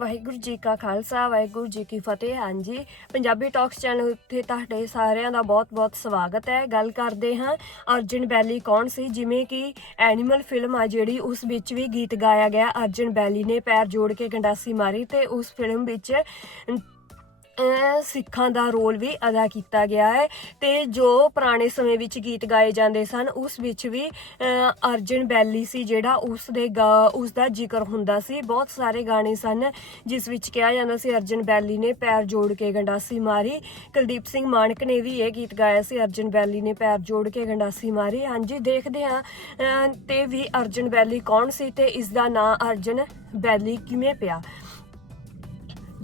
ਵਾਹਿਗੁਰੂ ਜੀ ਕਾ ਖਾਲਸਾ, ਵਾਹਿਗੁਰੂ ਜੀ ਕੀ ਫਤਿਹ। ਹਾਂਜੀ, Punjabi talks channel ਉੱਤੇ ਤੁਹਾਡੇ ਸਾਰਿਆਂ ਦਾ ਬਹੁਤ-ਬਹੁਤ ਸਵਾਗਤ ਹੈ। ਗੱਲ ਕਰਦੇ ਹਾਂ, ਅਰਜਨ ਬੈਲੀ ਕੌਣ ਸੀ? ਜਿਵੇਂ ਕਿ ਐਨੀਮਲ ਫਿਲਮ ਆ ਜਿਹੜੀ, ਉਸ ਵਿੱਚ ਵੀ ਗੀਤ ਗਾਇਆ ਗਿਆ। ਅਰਜਨ ਬੈਲੀ ਨੇ ਪੈਰ ਜੋੜ ਕੇ ਗੰਡਾਸੀ ਮਾਰੀ ਤੇ ਉਸ ਫਿਲਮ ਵਿੱਚ ਸਿੱਖਾਂ ਦਾ ਰੋਲ ਵੀ ਅਦਾ ਕੀਤਾ ਗਿਆ ਹੈ ਤੇ ਜੋ ਪੁਰਾਣੇ ਸਮੇਂ ਵਿੱਚ ਗੀਤ ਗਾਏ ਜਾਂਦੇ ਸਨ, ਉਸ ਵਿੱਚ ਵੀ ਅਰਜਨ ਬੈਲੀ ਸੀ ਜਿਹੜਾ ਉਸ ਦੇ ਗਾ- ਉਸ ਦਾ ਜ਼ਿਕਰ ਹੁੰਦਾ ਸੀ। ਬਹੁਤ ਸਾਰੇ ਗਾਣੇ ਸਨ, ਜਿਸ ਵਿੱਚ ਕਿਹਾ ਜਾਂਦਾ ਸੀ ਅਰਜਨ ਬੈਲੀ ਨੇ ਪੈਰ ਜੋੜ ਕੇ ਗੰਡਾਸੀ ਮਾਰੀ। ਕੁਲਦੀਪ ਸਿੰਘ ਮਾਨਕ ਨੇ ਵੀ ਇਹ ਗੀਤ ਗਾਇਆ ਸੀ, ਅਰਜਨ ਬੈਲੀ ਨੇ ਪੈਰ ਜੋੜ ਕੇ ਗੰਡਾਸੀ ਮਾਰੀ। ਹਾਂਜੀ, ਦੇਖਦੇ ਹਾਂ, ਅਹ, ਤੇ ਵੀ ਅਰਜਨ ਬੈਲੀ ਕੌਣ ਸੀ ਤੇ ਇਸ ਦਾ ਨਾਂ ਅਰਜਨ ਬੈਲੀ ਕਿਵੇਂ ਪਿਆ?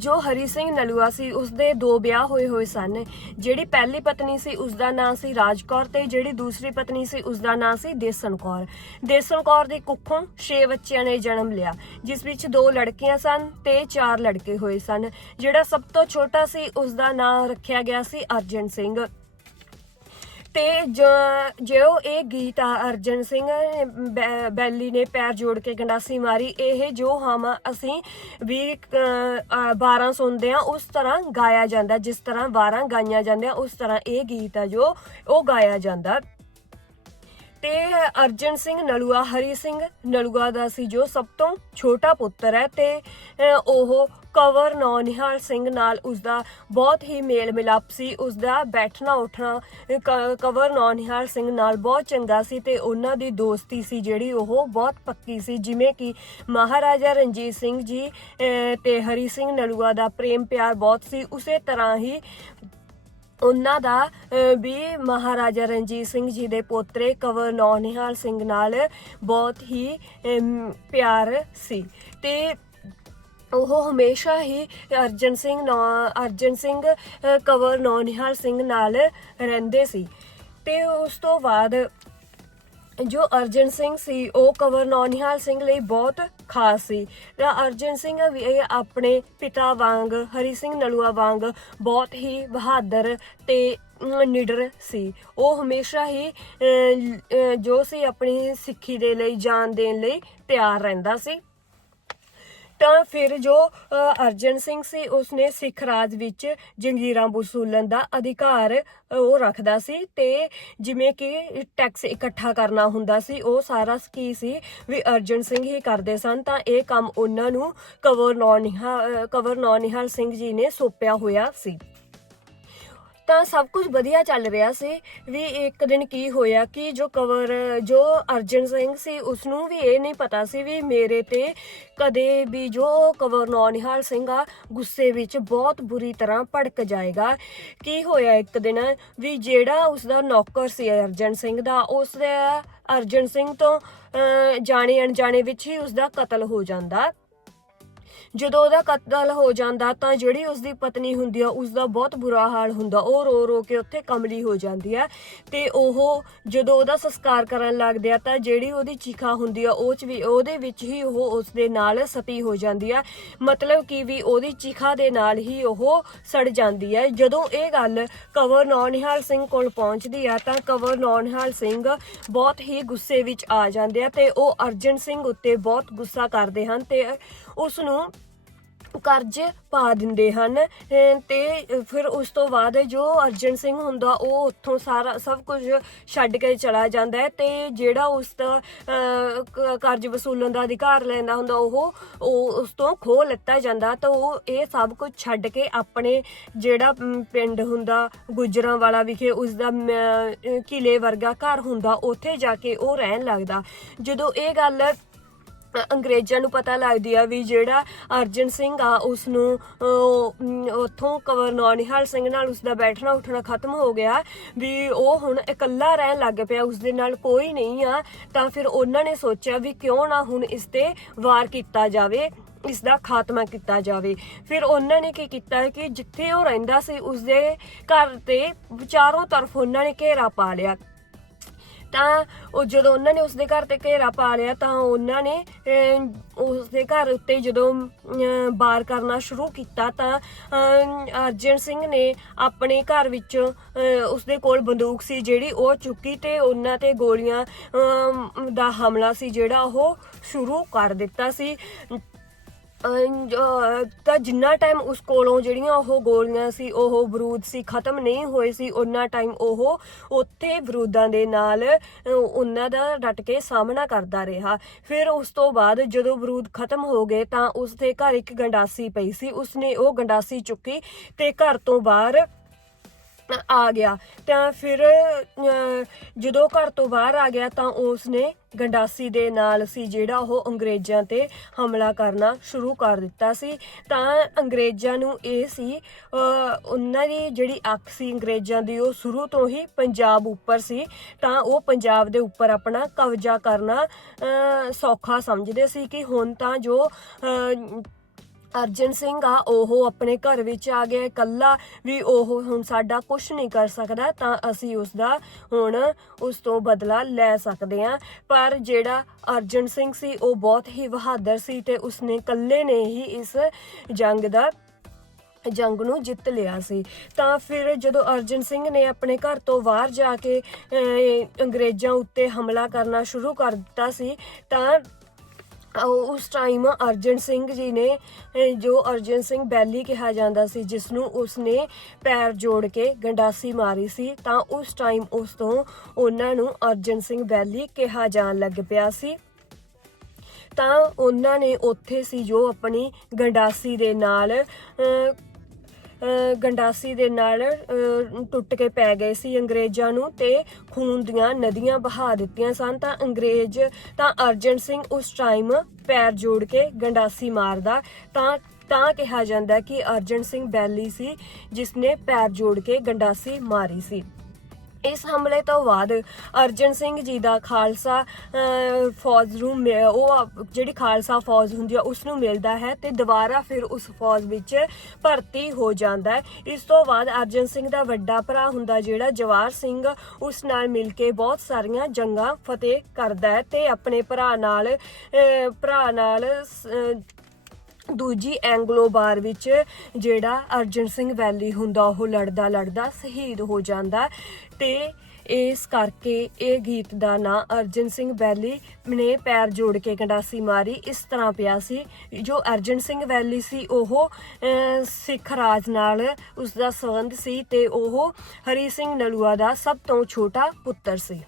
ਜੋ ਹਰੀ ਸਿੰਘ ਨਲੂਆ ਸੀ, ਉਸਦੇ ਦੋ ਵਿਆਹ ਹੋਏ ਹੋਏ ਸਨ। ਜਿਹੜੀ ਪਹਿਲੀ ਪਤਨੀ ਸੀ, ਉਸਦਾ ਨਾਂ ਸੀ ਰਾਜ ਕੌਰ ਤੇ ਜਿਹੜੀ ਦੂਸਰੀ ਪਤਨੀ ਸੀ, ਉਸਦਾ ਨਾਂ ਸੀ ਦੇਸਨ ਕੌਰ। ਦੇਸਨ ਕੌਰ ਦੀ ਕੁੱਖੋਂ 6 ਬੱਚਿਆਂ ਨੇ ਜਨਮ ਲਿਆ, ਜਿਸ ਵਿੱਚ ਦੋ ਲੜਕੀਆਂ ਸਨ ਤੇ ਚਾਰ ਲੜਕੇ ਹੋਏ ਸਨ। ਜਿਹੜਾ ਸਭ ਤੋਂ ਛੋਟਾ ਸੀ, ਉਸਦਾ ਨਾਂ ਰੱਖਿਆ ਗਿਆ ਸੀ ਅਰਜਨ ਸਿੰਘ। ਤੇ ਜ- ਜੋ ਇਹ ਗੀਤ ਆ ਅਰਜਨ ਸਿੰਘ, ਬੈ- ਬੈਲੀ ਨੇ ਪੈਰ ਜੋੜ ਕੇ ਗੰਡਾਸੀ ਮਾਰੀ, ਇਹ ਜੋ ਹਮ ਅਸੀਂ ਵੀ 12 ਸੁਣਦੇ ਆ ਉਸ ਤਰ੍ਹਾਂ ਗਾਇਆ ਜਾਂਦਾ, ਜਿਸ ਤਰ੍ਹਾਂ 12 ਗਾਈਆਂ ਜਾਂਦੀਆਂ, ਉਸ ਤਰ੍ਹਾਂ ਇਹ ਗੀਤ ਆ ਜੋ, ਉਹ ਗਾਇਆ ਜਾਂਦਾ। ਤੇ ਅਰਜਨ ਸਿੰਘ ਨਲੂਆ ਹਰੀ ਸਿੰਘ ਨਲੂਆ ਦਾ ਸੀ ਜੋ ਸਭ ਤੋਂ ਛੋਟਾ ਪੁੱਤਰ ਹੈ ਤੇ ਉਹ ਕਵਰ ਨੌਨਿਹਾਲ ਸਿੰਘ ਨਾਲ ਉਸਦਾ ਬਹੁਤ ਹੀ ਮੇਲ ਮਿਲਾਪ ਸੀ। ਉਸਦਾ ਬੈਠਣਾ ਉੱਠਣਾ ਕ- ਕਵਰ ਨੌਨਿਹਾਲ ਸਿੰਘ ਨਾਲ ਬਹੁਤ ਚੰਗਾ ਸੀ ਤੇ ਉਹਨਾਂ ਦੀ ਦੋਸਤੀ ਸੀ ਜਿਹੜੀ ਉਹ ਬਹੁਤ ਪੱਕੀ ਸੀ। ਜਿਵੇਂ ਕਿ ਮਹਾਰਾਜਾ ਰਣਜੀਤ ਸਿੰਘ ਜੀ ਅਹ, ਤੇ ਹਰੀ ਸਿੰਘ ਨਲੂਆ ਦਾ ਪ੍ਰੇਮ ਪਿਆਰ ਬਹੁਤ ਸੀ। ਉਸੇ ਤਰ੍ਹਾਂ ਹੀ ਉਹਨਾਂ ਦਾ ਵੀ ਮਹਾਰਾਜਾ ਰਣਜੀਤ ਸਿੰਘ ਜੀ ਦੇ ਪੋਤਰੇ ਕਵਰ ਨੌਨਿਹਾਲ ਸਿੰਘ ਨਾਲ ਬਹੁਤ ਹੀ ਪਿਆਰ ਸੀ। ਤੇ ਉਹ ਹਮੇਸ਼ਾ ਹੀ ਅਰਜਨ ਸਿੰਘ ਨੌ- ਅਰਜਨ ਸਿੰਘ ਅਹ, ਕਵਰ ਨੌਨਿਹਾਲ ਸਿੰਘ ਨਾਲ ਰਹਿੰਦੇ ਸੀ। ਤੇ ਉਸ ਤੋਂ ਬਾਅਦ ਜੋ ਅਰਜਨ ਸਿੰਘ ਸੀ, ਉਹ ਕਵਰ ਨੌਨਿਹਾਲ ਸਿੰਘ ਲਈ ਬਹੁਤ ਖਾਸ ਸੀ। ਤਾਂ ਅਰਜਨ ਸਿੰਘ ਵੀ ਇਹ ਆਪਣੇ ਪਿਤਾ ਵਾਂਗ, ਹਰੀ ਸਿੰਘ ਨਲੂਆ ਵਾਂਗ ਬਹੁਤ ਹੀ ਬਹਾਦਰ ਤੇ ਨਿਡਰ ਸੀ। ਉਹ ਹਮੇਸ਼ਾ ਹੀ ਜੋ ਸੀ ਆਪਣੀ ਸਿੱਖੀ ਦੇ ਲਈ ਜਾਨ ਦੇਣ ਲਈ ਤਿਆਰ ਰਹਿੰਦਾ ਸੀ। ਤਾਂ ਫਿਰ ਜੋ ਅਰਜਨ ਸਿੰਘ ਸੀ, ਉਸਨੇ ਸਿੱਖ ਰਾਜ ਵਿੱਚ ਜੰਗੀਰਾਂ ਵਸੂਲਣ ਦਾ ਅਧਿਕਾਰ ਉਹ ਰੱਖਦਾ ਸੀ ਤੇ ਜਿਵੇਂ ਕਿ ਟੈਕਸ ਇਕੱਠਾ ਕਰਨਾ ਹੁੰਦਾ ਸੀ, ਉਹ ਸਾਰਾ ਕੀ ਸੀ ਵੀ ਅਰਜਨ ਸਿੰਘ ਹੀ ਕਰਦੇ ਸਨ, ਤਾਂ ਇਹ ਕੰਮ ਉਹਨਾਂ ਨੂੰ ਕਵਰ ਨੌਨਿਹਾਲ ਕਵਰ ਨੌਨਿਹਾਲ ਸਿੰਘ ਜੀ ਨੇ ਸੌਂਪਿਆ ਹੋਇਆ ਸੀ। ਤਾਂ ਸਭ ਕੁਝ ਵਧੀਆ ਚੱਲ ਰਿਹਾ ਸੀ। ਵੀ ਇੱਕ ਦਿਨ ਕੀ ਹੋਇਆ ਕਿ ਜੋ ਕਵਰ ਜੋ ਅਰਜਨ ਸਿੰਘ ਸੀ ਉਸ ਨੂੰ ਵੀ ਇਹ ਨਹੀਂ ਪਤਾ ਸੀ ਵੀ ਮੇਰੇ ਤੇ ਕਦੇ ਵੀ ਜੋ ਕਵਰ ਨੌਨਿਹਾਲ ਸਿੰਘ ਆ, ਗੁੱਸੇ ਵਿੱਚ ਬਹੁਤ ਬੁਰੀ ਤਰ੍ਹਾਂ ਭੜਕ ਜਾਏਗਾ। ਕੀ ਹੋਇਆ ਇੱਕ ਦਿਨ ਵੀ ਜਿਹੜਾ ਉਸ ਦਾ ਨੌਕਰ ਸੀ ਅਰਜਨ ਸਿੰਘ ਦਾ, ਉਸ ਦਾ ਅਰਜਨ ਸਿੰਘ ਤੋਂ ਜਾਣੇ ਅਣਜਾਣੇ ਵਿੱਚ ਹੀ ਉਸ ਦਾ ਕਤਲ ਹੋ ਜਾਂਦਾ। ਜਦੋਂ ਉਹਦਾ ਕਤਲ ਹੋ ਜਾਂਦਾ ਤਾਂ ਜਿਹੜੀ ਉਸਦੀ ਪਤਨੀ ਹੁੰਦੀ ਆ, ਉਸਦਾ ਬਹੁਤ ਬੁਰਾ ਹਾਲ ਹੁੰਦਾ। ਉਹ ਰੋ ਰੋ ਕੇ ਉੱਥੇ ਕਮਲੀ ਹੋ ਜਾਂਦੀ ਆ ਤੇ ਉਹ ਜਦੋਂ ਉਹਦਾ ਸੰਸਕਾਰ ਕਰਨ ਲੱਗਦੇ ਆ ਤਾਂ ਜਿਹੜੀ ਉਹਦੀ ਚੀਖਾ ਹੁੰਦੀ ਆ, ਉਹ ਚ ਵੀ, ਉਹਦੇ ਵਿੱਚ ਹੀ ਉਹ ਉਸਦੇ ਨਾਲ ਸਤੀ ਹੋ ਜਾਂਦੀ ਆ। ਮਤਲਬ ਕਿ ਵੀ ਉਹਦੀ ਚੀਖਾ ਦੇ ਨਾਲ ਹੀ ਉਹ ਸੜ ਜਾਂਦੀ ਹੈ ਜਦੋਂ ਇਹ ਗੱਲ ਕਵਰ ਨੌਨਿਹਾਲ ਸਿੰਘ ਕੋਲ ਪਹੁੰਚਦੀ ਆ, ਤਾਂ ਕਵਰ ਨੌਨਿਹਾਲ ਸਿੰਘ ਬਹੁਤ ਹੀ ਗੁੱਸੇ ਵਿੱਚ ਆ ਜਾਂਦੇ ਆ ਤੇ ਉਹ ਅਰਜਨ ਸਿੰਘ ਉੱਤੇ ਬਹੁਤ ਗੁੱਸਾ ਕਰਦੇ ਹਨ ਤੇ ਉਸ ਨੂੰ ਕਰਜ਼ ਪਾ ਦਿੰਦੇ ਹਨ, ਅਹ, ਤੇ ਫਿਰ ਉਸ ਤੋਂ ਬਾਅਦ ਜੋ ਅਰਜਨ ਸਿੰਘ ਹੁੰਦਾ, ਉਹ ਉੱਥੋਂ ਸਾਰਾ, ਸਭ ਕੁਝ ਛੱਡ ਕੇ ਚਲਾ ਜਾਂਦਾ ਹੈ, ਤੇ ਜਿਹੜਾ ਉਸ ਦਾ ਕਰਜ਼ ਵਸੂਲਣ ਦਾ ਅਧਿਕਾਰ ਲੈਂਦਾ ਹੁੰਦਾ, ਉਹ ਉਹ ਉਸ ਤੋਂ ਖੋਹ ਲਿੱਤਾ ਜਾਂਦਾ, ਤਾਂ ਉਹ ਇਹ ਸਭ ਕੁਝ ਛੱਡ ਕੇ ਆਪਣੇ ਜਿਹੜਾ ਪਿੰਡ ਹੁੰਦਾ ਗੁਜਰਾਂ ਵਾਲਾ ਵਿਖੇ ਉਸ ਦਾ ਕਿਲੇ ਵਰਗਾ ਘਰ ਹੁੰਦਾ, ਉੱਥੇ ਜਾ ਕੇ ਉਹ ਰਹਿਣ ਲੱਗਦਾ। ਜਦੋਂ ਇਹ ਗੱਲ ਅੰਗਰੇਜ਼ਾਂ ਨੂੰ ਪਤਾ ਲੱਗਦੀ ਆ ਵੀ ਜਿਹੜਾ ਅਰਜਨ ਸਿੰਘ ਆ ਉਸ ਨੂੰ ਅਹ, ਅਮ, ਉੱਥੋਂ ਕਵਰ ਨੌਨਿਹਾਲ ਸਿੰਘ ਨਾਲ ਉਸ ਦਾ ਬੈਠਣਾ ਉੱਠਣਾ ਖਤਮ ਹੋ ਗਿਆ ਵੀ ਉਹ ਹੁਣ ਇਕੱਲਾ ਰਹਿਣ ਲੱਗ ਪਿਆ ਉਸ ਦੇ ਨਾਲ ਕੋਈ ਨਹੀਂ ਆ ਤਾਂ ਫਿਰ ਉਹਨਾਂ ਨੇ ਸੋਚਿਆ ਵੀ ਕਿਉਂ ਨਾ ਹੁਣ ਇਸ ਤੇ ਵਾਰ ਕੀਤਾ ਜਾਵੇ ਇਸ ਦਾ ਖਾਤਮਾ ਕੀਤਾ ਜਾਵੇ। ਫਿਰ ਉਹਨਾਂ ਨੇ ਕੀ ਕੀਤਾ ਕਿ ਜਿੱਥੇ ਉਹ ਰਹਿੰਦਾ ਸੀ ਉਸ ਦੇ ਘਰ ਤੇ ਚਾਰੋਂ ਤਰਫ ਉਹਨਾਂ ਨੇ ਘੇਰਾ ਪਾ ਲਿਆ। ਤਾਂ ਉਹ ਜਦੋਂ ਉਹਨਾਂ ਨੇ ਉਸਦੇ ਘਰ ਤੇ ਘੇਰਾ ਪਾ ਲਿਆ ਤਾਂ ਉਹਨਾਂ ਨੇ ਉਸਦੇ ਘਰ ਉੱਤੇ ਜਦੋਂ ਅਮ, ਵਾਰ ਕਰਨਾ ਸ਼ੁਰੂ ਕੀਤਾ ਤਾਂ ਅਰਜਨ ਸਿੰਘ ਨੇ ਆਪਣੇ ਘਰ ਵਿੱਚ ਉਸਦੇ ਕੋਲ ਬੰਦੂਕ ਸੀ ਜਿਹੜੀ ਉਹ ਚੁੱਕੀ ਤੇ ਉਹਨਾਂ ਤੇ ਗੋਲੀਆਂ ਦਾ ਹਮਲਾ ਸੀ ਜਿਹੜਾ ਉਹ ਸ਼ੁਰੂ ਕਰ ਦਿੱਤਾ ਸੀ। ਤਾਂ ਜਿੰਨਾ ਟਾਈਮ ਉਸ ਕੋਲੋਂ ਜਿਹੜੀਆਂ ਉਹ ਗੋਲੀਆਂ ਸੀ, ਉਹ ਬਰੂਦ ਸੀ, ਖਤਮ ਨਹੀਂ ਹੋਏ ਸੀ ਉਹਨਾਂ ਟਾਈਮ ਉਹ ਉੱਥੇ ਬਰੂਦਾਂ ਦੇ ਨਾਲ ਉਹਨਾਂ ਦਾ ਡਟ ਕੇ ਸਾਹਮਣਾ ਕਰਦਾ ਰਿਹਾ। ਫਿਰ ਉਸ ਤੋਂ ਬਾਅਦ ਜਦੋਂ ਬਰੂਦ ਖਤਮ ਹੋ ਗਏ ਤਾਂ ਉਸ ਦੇ ਘਰ ਇੱਕ ਗੰਡਾਸੀ ਪਈ ਸੀ। ਉਸਨੇ ਉਹ ਗੰਡਾਸੀ ਚੁੱਕੀ ਤੇ ਘਰ ਤੋਂ ਬਾਹਰ ਆ ਗਿਆ। ਤਾਂ ਫਿਰ ਜਦੋਂ ਘਰ ਤੋਂ ਬਾਹਰ ਆ ਗਿਆ ਤਾਂ ਉਸਨੇ ਗੰਡਾਸੀ ਦੇ ਨਾਲ ਸੀ ਜਿਹੜਾ ਉਹ ਅੰਗਰੇਜ਼ਾਂ ਤੇ ਹਮਲਾ ਕਰਨਾ ਸ਼ੁਰੂ ਕਰ ਦਿੱਤਾ ਸੀ। ਤਾਂ ਅੰਗਰੇਜ਼ਾਂ ਨੂੰ ਇਹ ਸੀ ਉਹਨਾਂ ਦੀ ਜਿਹੜੀ ਅੱਖ ਸੀ ਅੰਗਰੇਜ਼ਾਂ ਦੀ, ਉਹ ਸ਼ੁਰੂ ਤੋਂ ਹੀ ਪੰਜਾਬ ਉੱਪਰ ਸੀ। ਤਾਂ ਉਹ ਪੰਜਾਬ ਦੇ ਉੱਪਰ ਆਪਣਾ ਕਬਜ਼ਾ ਕਰਨਾ ਸੌਖਾ ਸਮਝਦੇ ਸੀ ਕਿ ਹੁਣ ਤਾਂ ਜੋ ਅਰਜਨ ਸਿੰਘ ਆ, ਉਹ ਆਪਣੇ ਘਰ ਵਿੱਚ ਆ ਗਿਆ, ਇਕੱਲਾ ਵੀ ਉਹ ਹੁਣ ਸਾਡਾ ਕੁਝ ਨਹੀਂ ਕਰ ਸਕਦਾ, ਤਾਂ ਅਸੀਂ ਉਸ ਦਾ ਹੁਣ ਉਸ ਤੋਂ ਬਦਲਾ ਲੈ ਸਕਦੇ ਹਾਂ। ਪਰ ਜਿਹੜਾ ਅਰਜਨ ਸਿੰਘ ਸੀ, ਉਹ ਬਹੁਤ ਹੀ ਬਹਾਦਰ ਸੀ ਤੇ ਉਸਨੇ ਇਕੱਲੇ ਨੇ ਹੀ ਇਸ ਜੰਗ ਦਾ, ਜੰਗ ਨੂੰ ਜਿੱਤ ਲਿਆ ਸੀ। ਤਾਂ ਫਿਰ ਜਦੋਂ ਅਰਜਨ ਸਿੰਘ ਨੇ ਆਪਣੇ ਘਰ ਤੋਂ ਬਾਹਰ ਜਾ ਕੇ ਅੰਗਰੇਜ਼ਾਂ ਉੱਤੇ ਹਮਲਾ ਕਰਨਾ ਸ਼ੁਰੂ ਕਰ ਦਿੱਤਾ ਸੀ, ਤਾਂ ਉਸ ਟਾਈਮ ਅਰਜਨ ਸਿੰਘ ਜੀ ਨੇ ਜੋ ਅਰਜਨ ਸਿੰਘ ਬੈਲੀ ਕਿਹਾ ਜਾਂਦਾ ਸੀ ਜਿਸ ਨੂੰ ਉਸਨੇ ਪੈਰ ਜੋੜ ਕੇ ਗੰਡਾਸੀ ਮਾਰੀ ਸੀ, ਤਾਂ ਉਸ ਟਾਈਮ ਉਸ ਤੋਂ ਉਹਨਾਂ ਨੂੰ ਅਰਜਨ ਸਿੰਘ ਬੈਲੀ ਕਿਹਾ ਜਾਣ ਲੱਗ ਪਿਆ ਸੀ। ਤਾਂ ਉਹਨਾਂ ਨੇ ਉੱਥੇ ਸੀ ਜੋ ਆਪਣੀ ਗੰਡਾਸੀ ਦੇ ਨਾਲ ਗੰਡਾਸੀ ਦੇ ਨਾਲ ਟੁੱਟ ਕੇ ਪੈ ਗਏ ਸੀ ਅੰਗਰੇਜ਼ਾਂ ਨੂੰ ਤੇ ਖੂਨ ਦੀਆਂ ਨਦੀਆਂ ਬਹਾ ਦਿੱਤੀਆਂ ਸਨ। ਤਾਂ ਅੰਗਰੇਜ਼, ਤਾਂ ਅਰਜਨ ਸਿੰਘ ਉਸ ਟਾਈਮ ਪੈਰ ਜੋੜ ਕੇ ਗੰਡਾਸੀ ਮਾਰਦਾ। ਤਾਂ ਤਾਂ ਕਿਹਾ ਜਾਂਦਾ ਕਿ ਅਰਜਨ ਸਿੰਘ ਬੈਲੀ ਸੀ ਜਿਸ ਨੇ ਪੈਰ ਜੋੜ ਕੇ ਗੰਡਾਸੀ ਮਾਰੀ ਸੀ। ਇਸ ਹਮਲੇ ਤੋਂ ਬਾਅਦ ਅਰਜਨ ਸਿੰਘ ਜੀ ਦਾ ਖਾਲਸਾ ਫੌਜ ਨੂੰ ਮਿ- ਉਹ ਜਿਹੜੀ ਖਾਲਸਾ ਫੌਜ ਹੁੰਦੀ ਆ ਉਸ ਨੂੰ ਮਿਲਦਾ ਹੈ ਤੇ ਦੁਬਾਰਾ ਫਿਰ ਉਸ ਫੌਜ ਵਿੱਚ ਭਰਤੀ ਹੋ ਜਾਂਦਾ ਹੈ। ਇਸ ਤੋਂ ਬਾਅਦ ਅਰਜਨ ਸਿੰਘ ਦਾ ਵੱਡਾ ਭਰਾ ਹੁੰਦਾ ਜਿਹੜਾ ਜਵਾਰ ਸਿੰਘ, ਉਸ ਨਾਲ ਮਿਲ ਕੇ ਬਹੁਤ ਸਾਰੀਆਂ ਜੰਗਾਂ ਫਤਿਹ ਕਰਦਾ ਹੈ ਤੇ ਆਪਣੇ ਭਰਾ ਨਾਲ ਭਰਾ ਨਾਲ ਦੂਜੀ ਐਂਗਲੋ ਬਾਰ ਵਿੱਚ ਜਿਹੜਾ ਅਰਜਨ ਸਿੰਘ ਵੈਲੀ ਹੁੰਦਾ, ਉਹ ਲੜਦਾ ਲੜਦਾ ਸ਼ਹੀਦ ਹੋ ਜਾਂਦਾ ਤੇ ਇਸ ਕਰਕੇ ਇਹ ਗੀਤ ਦਾ ਨਾਂ ਅਰਜਨ ਸਿੰਘ ਵੈਲੀ ਨੇ ਪੈਰ ਜੋੜ ਕੇ ਗੰਡਾਸੀ ਮਾਰੀ। ਇਸ ਤਰ੍ਹਾਂ ਪਿਆ ਸੀ, ਜੋ ਅਰਜਨ ਸਿੰਘ ਵੈਲੀ ਸੀ, ਉਹ ਸਿੱਖ ਰਾਜ ਨਾਲ ਉਸ ਦਾ ਸੰਬੰਧ ਸੀ ਤੇ ਉਹ ਹਰੀ ਸਿੰਘ ਨਲੂਆ ਦਾ ਸਭ ਤੋਂ ਛੋਟਾ ਪੁੱਤਰ ਸੀ।